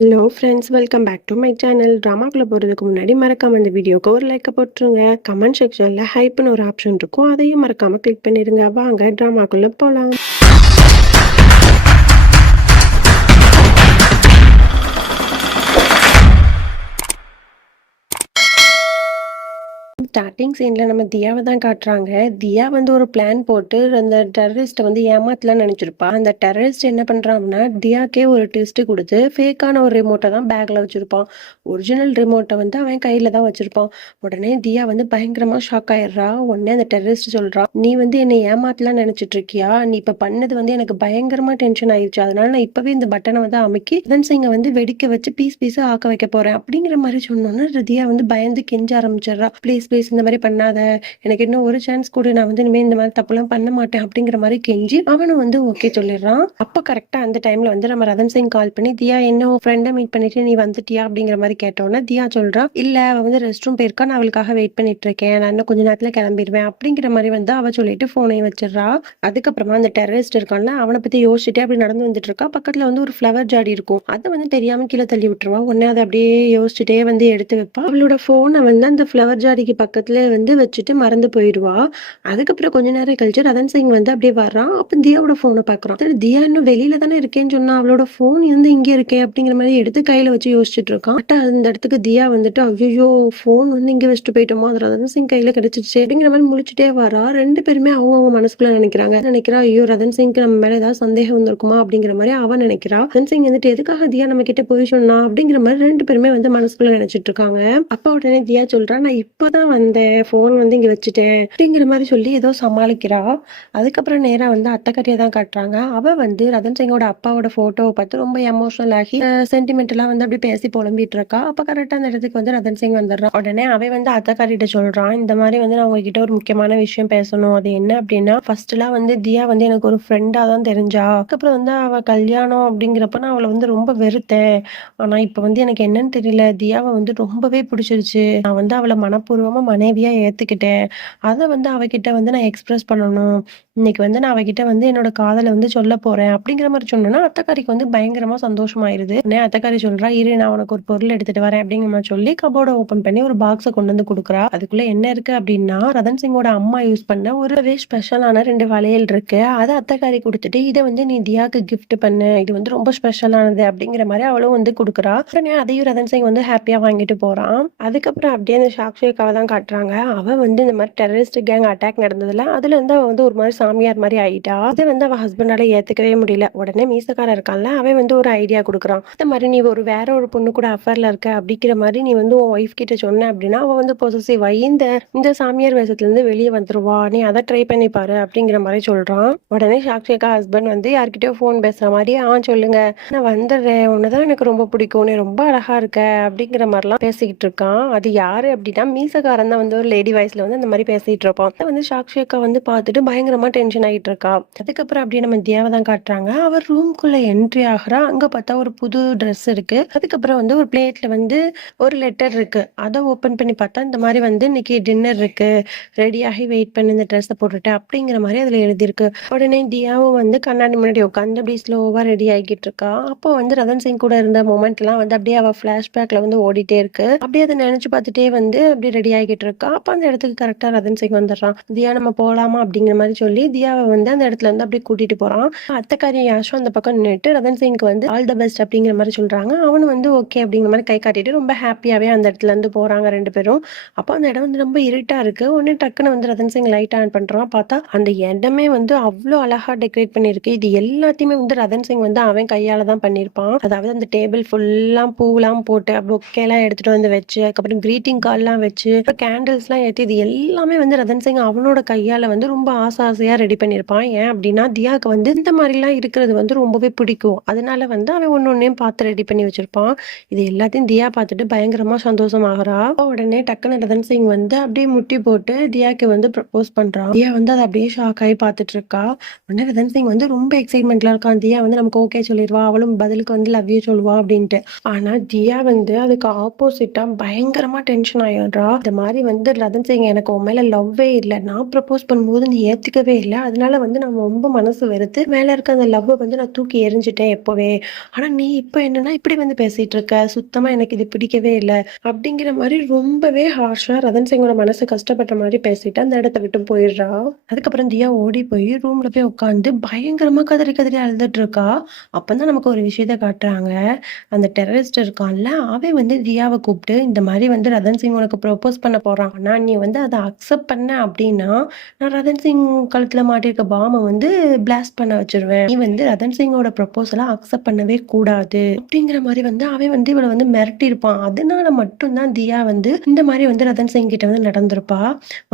Hello friends welcome back to my channel ட்ராமாக்குள்ளே போகிறதுக்கு முன்னாடி மறக்காம இந்த வீடியோக்கு ஒரு லைக்கை போட்டுருங்க. கமெண்ட் செக்ஷனில் ஹைப்னு ஒரு ஆப்ஷன் இருக்கும். அதையும் மறக்காமல் கிளிக் பண்ணிடுங்க வாங்க ட்ராமாக்குள்ளே போகலாம் ஸ்டார்டிங் சீனில் நம்ம தியாவை தான் காட்டுறாங்க. தியா வந்து ஒரு பிளான் போட்டு அந்த டெரரிஸ்ட்டை வந்து ஏமாத்தலாம் நினச்சிருப்பா. அந்த டெரரிஸ்ட் என்ன பண்ணுறாங்கன்னா தியாக்கே ஒரு டெஸ்ட் கொடுத்து ஃபேக்கான ஒரு ரிமோட்டை தான் பேக்கில் வச்சுருப்பான். ஒரிஜினல் ரிமோட்டை வந்து அவன் கையில் தான் வச்சுருப்பான். உடனே தியா வந்து பயங்கரமாக ஷாக் ஆயிடுறா. உடனே அந்த டெரரிஸ்ட் சொல்கிறா நீ வந்து என்னை ஏமாத்தலாம் நினச்சிட்டு இருக்கியா? நீ இப்போ பண்ணது வந்து எனக்கு பயங்கரமாக டென்ஷன் ஆயிடுச்சு அதனால நான் இப்போவே இந்த பட்டனை வந்து அமைக்கி சிங்கை வந்து வெடிக்க வச்சு பீஸ் பீஸாக ஆக்க வைக்க போகிறேன் அப்படிங்கிற மாதிரி சொன்னோன்னா தியா வந்து பயந்து கெஞ்ச ஆரம்பிச்சிடுறா. ப்ளீஸ் ப்ளீஸ் இந்த மாதிரி பண்ணாத. எனக்கு இன்னும் ஒரு சான்ஸ் கொடு. நான் வந்து இனிமேல் இந்த மாதிரி தப்புலாம் பண்ண மாட்டேன் அப்படிங்கிற மாதிரி கெஞ்சி அவனும் வந்து ஓகே சொல்லிடுறான். அப்போ கரெக்டாக அந்த டைம்ல வந்து நம்ம ரதன் சிங் கால் பண்ணி தியா என்ன ஃப்ரெண்டை மீட் பண்ணிட்டு நீ வந்துட்டியா? அப்படிங்கிற மாதிரி கேட்டோன்னே தியா சொல்றா இல்ல அவ வந்து ரெஸ்ட் ரூம் போயிருக்கா. நான் அவளுக்காக வெயிட் பண்ணிட்டு இருக்கேன். நான் இன்னும் கொஞ்ச நேரத்துல கிளம்பிடுவேன் அப்படிங்கிற மாதிரி வந்து அவ சொல்லிட்டு போனையும் வச்சிடுறா. அதுக்கப்புறமா அந்த டெரரிஸ்ட் இருக்கான்ல அவனை பத்தி யோசிச்சுட்டே அப்படி நடந்து வந்துட்டு இருக்கா. பக்கத்துல வந்து ஒரு ஃப்ளவர் ஜாடி இருக்கும். அதை வந்து தெரியாம கீழே தள்ளி விட்டுருவா. உடனே அதை அப்படியே யோசிச்சுட்டே வந்து எடுத்து வைப்பா. அவளோட போனை வந்து அந்த ஃப்ளவர் ஜாடிக்கு பக்கத்துல வந்து வச்சுட்டு மறந்து போயிடுவா. அதுக்கப்புறம் கொஞ்ச நேரம் கழிச்சு ரதன் சிங் வந்து அப்படியே வர்றான் அப்ப தியாவோட போனை பாக்குறான். சரி தியா இன்னும் வெளியில தானே இருக்கேன்னு சொன்னா அவளோட போன் வந்து இங்கே இருக்கே அப்படிங்கிற மாதிரி எடுத்து கையில வச்சு யோசிச்சுட்டு இருக்கான். பட் அந்த இடத்துக்கு தியா வந்துட்டு ஐயோ போன் வந்து இங்க வச்சுட்டு போயிட்டோமோ? அது ரதன் சிங் கையில கிடைச்சிருச்சு அப்படிங்கிற மாதிரி முழிச்சுட்டே வரா ரெண்டு பேருமே அவங்க அவங்க மனசுக்குள்ள நினைக்கிறாங்க. நினைக்கிறா? ஐயோ ரதன் சிங்க்கு நம்ம மேல ஏதாவது சந்தேகம் வந்திருக்குமா? அப்படிங்கிற மாதிரி அவன் நினைக்கிறா. ரதன் சிங் வந்துட்டு எதுக்காக தியா நம்ம கிட்ட போய் சொன்னா? அப்படிங்கிற மாதிரி ரெண்டு பேருமே வந்து மனசுக்குள்ள நினைச்சிட்டு இருக்காங்க. அப்பா உடனே தியா சொல்றா நான் இப்பதான் வந்தேன் ஃபோன் வந்து இங்கே வச்சுட்டேன் அப்படிங்கிற மாதிரி சொல்லி ஏதோ சமாளிக்கிறா. அதுக்கப்புறம் நேராக வந்து அத்தைக்கறியை தான் காட்டுறாங்க. அவள் வந்து ரதன் சிங்கோட அப்பாவோட ஃபோட்டோவை பார்த்து ரொம்ப எமோஷனல் ஆகி சென்டிமெண்டெல்லாம் வந்து அப்படி பேசி புலம்பிட்டு இருக்கா. அப்போ கரெக்டாக அந்த இடத்துக்கு வந்து ரதன் சிங் வந்துடுறான். உடனே அவன் வந்து அத்தைக்காரிட்ட சொல்கிறான் இந்த மாதிரி வந்து நான் உங்ககிட்ட ஒரு முக்கியமான விஷயம் பேசணும். அது என்ன அப்படின்னா ஃபர்ஸ்ட்லாம் வந்து தியா வந்து எனக்கு ஒரு ஃப்ரெண்டாக தான் தெரிஞ்சா. அதுக்கப்புறம் வந்து அவள் கல்யாணம் அப்படிங்கிறப்ப நான் அவளை வந்து ரொம்ப வெறுத்தேன். ஆனால் இப்போ வந்து எனக்கு என்னன்னு தெரியல. தியாவை வந்து ரொம்பவே பிடிச்சிருச்சு. நான் வந்து அவளை மனப்பூர்வமாக மனைவியா ஏத்துக்கிட்டேன். அதை வந்து அவகிட்ட வந்து நான் எக்ஸ்பிரஸ் பண்ணணும். இன்னைக்கு வந்து நான் அவகிட்ட வந்து என்னோட காதலை வந்து சொல்ல போறேன் அப்படிங்கிற மாதிரி சொன்னேன்னா அத்தக்காரிக்கு வந்து பயங்கரமா சந்தோஷமாயிருது. உடனே அத்தக்காரி சொல்றா இரு நான் உனக்கு ஒரு பொருள் எடுத்துட்டு வரேன் அப்படிங்கிற மாதிரி சொல்லி கபோர்டை ஓபன் பண்ணி ஒரு பாக்ஸை கொண்டு வந்து கொடுக்குறா. அதுக்குள்ள என்ன இருக்கு அப்படின்னா ரதன் சிங்கோட அம்மா யூஸ் பண்ண ஒரு ஸ்பெஷலான ரெண்டு வளையல் இருக்கு. அதை அத்தக்காரி கொடுத்துட்டு இதை வந்து நீ தியாக்கு கிஃப்ட் பண்ணு. இது வந்து ரொம்ப ஸ்பெஷலானது அப்படிங்கிற மாதிரி அவளும் வந்து கொடுக்குறா. உடனே அதையும் ரதன் சிங் வந்து ஹாப்பியா வாங்கிட்டு போறான். அதுக்கப்புறம் அப்படியே அந்த சாக்ஷியக்காவை தான் காட்டுறாங்க. அவள் வந்து இந்த மாதிரி டெரரிஸ்ட் கேங் அட்டாக் நடந்ததுல அதுல இருந்து வந்து ஒரு மாதிரி சாமியார் மாதிரி ஆயிட்டா. அதை வந்து அவள் ஹஸ்பண்டால ஏத்துக்கவே முடியல. உடனே மீசக்காரன் இருக்கான்ல அவன் வந்து ஒரு ஐடியா கொடுக்குறான். இந்த மாதிரி நீ ஒரு வேற ஒரு பொண்ணு கூட அஃபேர்ல இருக்க அப்படிங்கிற மாதிரி நீ வந்து உன் ஒய்ஃப் கிட்ட சொன்ன அப்படின்னா அவள் வந்து பொசசிவ் ஆகி இந்த இந்த சாமியார் வேஷத்துல இருந்து வெளியே வந்துருவா. நீ அதை ட்ரை பண்ணி பாரு அப்படிங்கிற மாதிரி சொல்றான். உடனே சாக்ஷேகா ஹஸ்பண்ட் வந்து யார்கிட்டயோ ஃபோன் பேசுற மாதிரி ஆ சொல்லுங்க. நான் வந்துடுறேன். உன்னதான் எனக்கு ரொம்ப பிடிக்கும். நீ ரொம்ப அழகா இருக்க. அப்படிங்கிற மாதிரிலாம் பேசிக்கிட்டு இருக்கான். அது யாரு அப்படின்னா மீசக்காரன் தான் வந்து ஒரு லேடி வாய்ஸ்ல வந்து அந்த மாதிரி பேசிட்டு இருப்போம். வந்து சாக்ஷி அக்கா வந்து பார்த்துட்டு பயங்கரமா டென்ஷன் ஆகிட்டு இருக்கா. அதுக்கப்புறம் அப்படியே நம்ம தியாவை தான் காட்டுறாங்க. அவர் ரூம்குள்ள என்ட்ரி ஆகுறா. அங்க பார்த்தா ஒரு புது ட்ரெஸ் இருக்கு. அதுக்கப்புறம் வந்து ஒரு பிளேட்ல வந்து ஒரு லெட்டர் இருக்கு. அதை ஓபன் பண்ணி பார்த்தா இந்த மாதிரி வந்து இன்னைக்கு டின்னர் இருக்கு. ரெடியாகி வெயிட் பண்ணி இந்த ட்ரெஸ்ஸை போட்டுட்டு அப்படிங்கிற மாதிரி அதுல எழுதியிருக்கு. உடனே தியாவும் வந்து கண்ணாடி முன்னாடி உட்காந்து அப்படியே ஸ்லோவா ரெடி ஆகிட்டு இருக்கா. அப்போ வந்து ரதன் சிங் கூட இருந்த மூமெண்ட் எல்லாம் வந்து அப்படியே அவ பிளாஷ்பேக்ல வந்து ஓடிட்டே இருக்கு. அப்படியே அதை நினைச்சு பார்த்துட்டே வந்து அப்படியே ரெடி ஆகிட்டு இருக்கா அப்ப அந்த இடத்துக்கு கரெக்டா ரதன் சிங் வந்துடுறான். தியா நம்ம போகலாமா அப்படிங்கிற மாதிரி சொல்லி தியாவை வந்து அந்த இடத்துல இருந்து அப்படியே கூட்டிட்டு போறான். அத்தைக்காரி யாஷும் அந்த பக்கம் நின்னுட்டு ரதன் சிங்க்கு வந்து ஆல் த பெஸ்ட் அப்படிங்கிற மாதிரி சொல்றாங்க. அவனு வந்து ஓகே அப்படிங்கிற மாதிரி கை காட்டிட்டு ரொம்ப ஹாப்பியாவே அந்த இடத்துல இருந்து போறாங்க ரெண்டு பேரும். அப்போ அந்த இடம் வந்து ரொம்ப இருட்டா இருக்கு. உடனே டக்குன்னு வந்து ரதன் சிங் லைட் ஆன் பண்றான். பார்த்தா அந்த இடமே வந்து அவ்வளோ அழகா டெக்கரேட் பண்ணிருக்கு இது எல்லாத்தையுமே வந்து ரதன் சிங் வந்து அவன் கையால தான் பண்ணியிருப்பான். அதாவது அந்த டேபிள் ஃபுல்லா பூலாம் போட்டு பொக்கே எல்லாம் எடுத்துட்டு வந்து வச்சு அதுக்கப்புறம் கிரீட்டிங் கார்ட்லாம் வச்சு கேண்டில்ஸ்லாம் ஏற்றி இது எல்லாமே வந்து ரதன் சிங் அவனோட கையால் வந்து ரொம்ப ஆசை ஆசையாக ரெடி பண்ணியிருப்பான் ஏன் அப்படின்னா தியாவுக்கு வந்து இந்த மாதிரிலாம் இருக்கிறது வந்து ரொம்பவே பிடிக்கும். அதனால வந்து அவன் ஒன்று ஒன்றையும் பார்த்து ரெடி பண்ணி வச்சுருப்பான். இது எல்லாத்தையும் தியா பார்த்துட்டு பயங்கரமாக சந்தோஷமாகறா உடனே டக்குன்னு ரதன் சிங் வந்து அப்படியே முட்டி போட்டு தியாக்கு வந்து ப்ரப்போஸ் பண்ணுறான் தியா வந்து அதை அப்படியே ஷாக் ஆகி பார்த்துட்டு இருக்கா. உடனே ரதன் சிங் வந்து ரொம்ப எக்ஸைட்மெண்ட்லாம் இருக்கான். தியா வந்து நமக்கு ஓகே சொல்லிடுவா. அவளும் பதிலுக்கு வந்து லவ் யூ சொல்லுவா அப்படின்ட்டு. ஆனால் தியா வந்து அதுக்கு ஆப்போசிட்டாக பயங்கரமாக டென்ஷன் ஆயிடுறா. இந்த மாதிரி வந்து ரதன் சிங் எனக்கு உன் மேல லவ்வே இல்லை நான் ப்ரப்போஸ் பண்ணும்போது நீ ஏத்துக்கவே இல்லை அதனால வந்து நான் ரொம்ப மனசு வெறுத்து மேல இருக்க அந்த லவ்வை வந்து நான் தூக்கி எரிஞ்சிட்டேன் எப்பவே. ஆனா நீ இப்போ என்னன்னா இப்படி வந்து பேசிட்டு இருக்க. சுத்தமா எனக்கு இது பிடிக்கவே இல்லை அப்படிங்கிற மாதிரி ரொம்பவே ஹார்ஷா ரதன் சிங்கோட மனசு கஷ்டப்பட்ட மாதிரி பேசிட்டு அந்த இடத்த விட்டு போயிடுறா. அதுக்கப்புறம் தியா ஓடி போய் ரூம்ல போய் உட்காந்து பயங்கரமா கதறி கதறி அழுதுட்டு இருக்கா. அப்பதான் நமக்கு ஒரு விஷயத்த காட்டுறாங்க. அந்த டெரரிஸ்ட் இருக்கான்ல, அவன் வந்து தியாவை கூப்பிட்டு இந்த மாதிரி வந்து ரதன் சிங் உனக்கு ப்ரொபோஸ் பண்ண போகிறான் ஆனால் நீ வந்து அதை அக்செப்ட் பண்ண அப்படின்னா, நான் ரதன் சிங் கழுத்தில் மாட்டியிருக்க பாமை வந்து பிளாஸ்ட் பண்ண வச்சிருவேன் நீ வந்து ரதன் சிங்கோட ப்ரொபோசல அக்செப்ட் பண்ணவே கூடாது. அப்படிங்கிற மாதிரி வந்து அவன் வந்து இவளை வந்து மிரட்டியிருப்பான். அதனால மட்டும் தான் தியா வந்து இந்த மாதிரி வந்து ரதன் சிங் கிட்ட வந்து நடந்திருப்பா.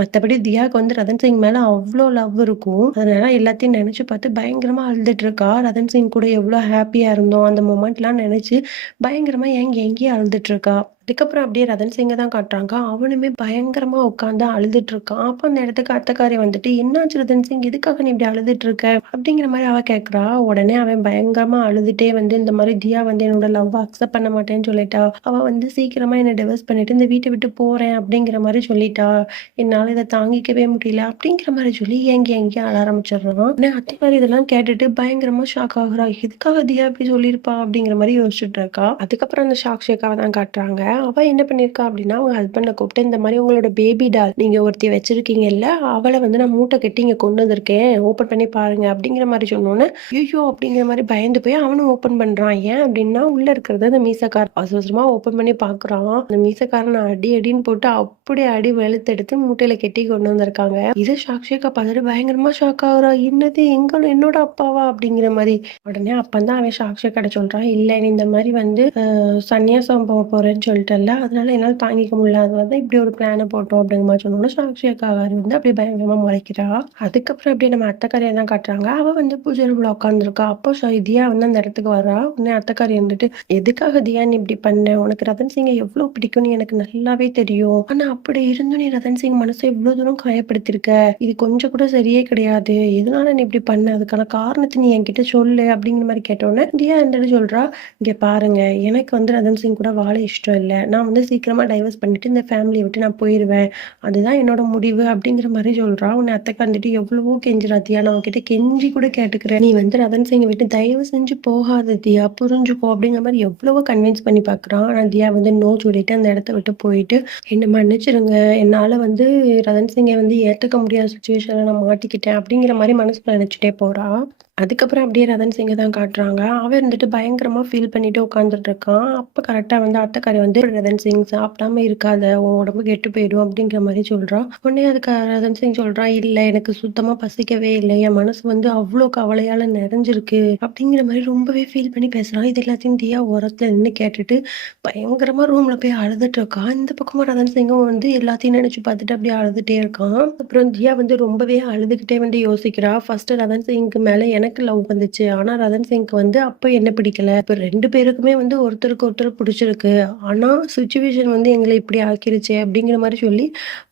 மற்றபடி தியாவுக்கு வந்து ரதன் சிங் மேலே அவ்வளோ லவ் இருக்கும். அதனால எல்லாத்தையும் நினச்சி பார்த்து பயங்கரமாக அழுதுட்டு இருக்கா. ரதன் சிங் கூட எவ்வளோ ஹாப்பியாக இருந்தோம். அந்த மூமெண்ட்லாம் நினச்சி பயங்கரமாக ஏங்கி எங்கேயே அழுதுட்டு இருக்கா. அதுக்கப்புறம் அப்படியே ரதன் சிங்கை தான் காட்டுறாங்க. அவனுமே பயங்கரமா உட்காந்து அழுதுட்டு இருக்கான். அப்போ அந்த இடத்துக்கு அத்தக்காரி வந்துட்டு, "என்னாச்சு ரதன் சிங்? எதுக்காக நீ இப்படி அழுதுட்டு இருக்க?" அப்படிங்கிற மாதிரி அவ கேட்கிறா. உடனே அவன் பயங்கரமா அழுதுட்டே வந்து இந்த மாதிரி தியா வந்து என்னோட லவ் அக்செப்ட் பண்ண மாட்டேன்னு சொல்லிட்டா. அவ வந்து சீக்கிரமா என்னை டிவர்ஸ் பண்ணிட்டு இந்த வீட்டை விட்டு போறேன் அப்படிங்கிற மாதிரி சொல்லிட்டா. என்னால இதை தாங்கிக்கவே முடியல அப்படிங்கிற மாதிரி சொல்லி ஏங்கி ஏங்கி அழ ஆரம்பிச்சிடுறான். உடனே இதெல்லாம் கேட்டுட்டு பயங்கரமா ஷாக் ஆகுறா. எதுக்காக தியா இப்படி சொல்லியிருப்பா? அப்படிங்கிற மாதிரி யோசிச்சுட்டு இருக்கா. அதுக்கப்புறம் அந்த ஷாக் ஷேக்காவை தான் காட்டுறாங்க. அவ என்ன பண்ணியிருக்கா அப்படின்னா, அவங்க ஹஸ்பண்ட கூப்பிட்டு இந்த மாதிரி உங்களோட பேபி டால் நீங்க ஒருத்திய வச்சிருக்கீங்கல்ல, அவளை வந்து நான் மூட்டை கட்டி இங்க கொண்டு வந்திருக்கேன். ஓப்பன் பண்ணி பாருங்க அப்படிங்கிற மாதிரி சொன்னோனே, ஐயோ அப்படிங்கிற மாதிரி பயந்து போய் அவனும் ஓப்பன் பண்றான். ஏன் அப்படின்னா, உள்ள இருக்கிறது அந்த மீசக்காரன். அவசர அவசரமா ஓப்பன் பண்ணி பார்க்குறான். அந்த மீசக்காரனை அடி அடின்னு போட்டு அப்படி அடி வெளுத்தெடுத்து மூட்டையில கட்டி கொண்டு வந்திருக்காங்க. இது சாக்ஷேகா பார்த்துட்டு பயங்கரமா ஷாக் ஆகுறா. என்னது எங்க என்னோட அப்பாவா? அப்படிங்கிற மாதிரி உடனே அப்பந்தான் அவன் சாக்ஷியக்காட்ட சொல்றான். இல்ல இந்த மாதிரி வந்து அ சன்னியாசம் போ போறேன்னு சொல்லிட்டல்ல, அதனால என்னால் தாங்கிக்க முடியல. அதனால தான் இப்படி ஒரு பிளானை போட்டோம் அப்படிங்கிற மாதிரி சொன்னோம்னா சாக்ஷி வந்து அப்படியே பயங்கரமா முறைக்கிறா. அதுக்கப்புறம் அப்படியே நம்ம அத்தைக்காரிய தான் காட்டுறாங்க. அவ வந்து பூஜை ரூம்ல உட்காந்துருக்கா. அப்போ தியா வந்து அந்த இடத்துக்கு வரா. உடனே அத்தைக்காரி வந்துட்டு, "எதுக்காக தியா நீ இப்படி பண்ண? உனக்கு ரதன் சிங்க எவ்வளோ பிடிக்கும்னு எனக்கு நல்லாவே தெரியும். ஆனா அப்படி இருந்தும் நீ ரதன் சிங் மனசை இவ்ளோ தூரம் காயப்படுத்தியிருக்க. இது கொஞ்சம் கூட சரியே கிடையாது. எதனால நீ இப்படி பண்ண? அதுக்கான காரணத்தை நீ என்கிட்ட சொல்லு." அப்படிங்கிற மாதிரி கேட்டோன்னே தியா வந்துட்டு சொல்றா, "இங்க பாருங்க, எனக்கு வந்து ரதன் சிங் கூட வாழ இஷ்டம் இல்ல. நான் வந்து சீக்கிரமா டைவர்ஸ் பண்ணிட்டு இந்த ஃபேமிலியை விட்டு நான் போயிடுவேன் அதுதான் என்னோட முடிவு." அப்படிங்கிற மாதிரி சொல்றா. உன்னை அத்தைக்கு வந்துட்டு எவ்வளவோ கெஞ்சுறா, "தியா நான் உங்ககிட்ட கெஞ்சி கூட கேட்டுக்கிறேன். நீ வந்து ரதன் சிங்கை விட்டு தயவு செஞ்சு போகாத தியா. புரிஞ்சுக்கோ." அப்படிங்கிற மாதிரி எவ்வளவோ கன்வின்ஸ் பண்ணி பார்க்குறான். ஆனால் தியா வந்து நோ சொல்லிட்டு அந்த இடத்த விட்டு போயிட்டு, "என்ன மன்னிச்சிடுங்க. என்னால் வந்து ரதன் சிங்கை வந்து ஏற்றுக்க முடியாத சுச்சுவேஷனில் நான் மாட்டிக்கிட்டேன்." அப்படிங்கிற மாதிரி மனசுக்குள்ள நினச்சிட்டே போறா. அதுக்கப்புறம் அப்படியே ரதன் சிங்கை தான் காட்டுறாங்க. அவன் இருந்துட்டு பயங்கரமா ஃபீல் பண்ணிட்டு உட்காந்துட்டு இருக்கான். அப்ப கரெக்ட்டா வந்து அத்தைக்காரி வந்து, "ரதன் சிங் சாப்பிடாம இருக்காத. உன் உடம்பு கெட்டு போயிடும்." அப்படிங்கிற மாதிரி சொல்கிறான் உடனே அதுக்கு ரதன் சிங் சொல்றான், "இல்ல எனக்கு சுத்தமா பசிக்கவே இல்லை என் மனசு வந்து அவ்வளோ கவலையால நிறைஞ்சிருக்கு." அப்படிங்கிற மாதிரி ரொம்பவே ஃபீல் பண்ணி பேசுறான். இது எல்லாத்தையும் தியா ஓரத்துல நின்று கேட்டுட்டு பயங்கரமா ரூம்ல போய் அழுதுட்டு இருக்கான் இந்த பக்கமாக ரதன் சிங்கும் வந்து எல்லாத்தையும் நினச்சி பார்த்துட்டு அப்படியே அழுதுட்டே இருக்கான். அப்புறம் தியா வந்து ரொம்பவே அழுதுகிட்டே வந்து யோசிக்கிறா. ஃபர்ஸ்ட் ரதன் சிங்க்கு மேல எனக்கு லவ் வந்துச்சு. ஆனா ரதன் சிங்க்கு வந்து அப்ப என்ன பிடிக்கல. இப்ப ரெண்டு பேருக்குமே வந்து ஒருத்தருக்கு ஒருத்தர் பிடிச்சிருக்கு. ஆனா சுச்சுவேஷன் வந்து எங்களை இப்படி ஆக்கிருச்சு அப்படிங்கிற மாதிரி சொல்லி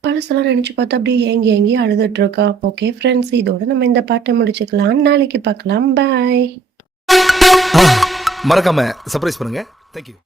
பழசெல்லாம் நினைச்சு பார்த்தா அப்படியே ஏங்கி ஏங்கி அழுதுட்டு இருக்கா. ஓகே ஃப்ரெண்ட்ஸ் இதோட நம்ம இந்த பாட்டை முடிச்சுக்கலாம். நாளைக்கு பார்க்கலாம். பாய். மறக்காம சர்ப்ரைஸ் பண்ணுங்க தேங்க்யூ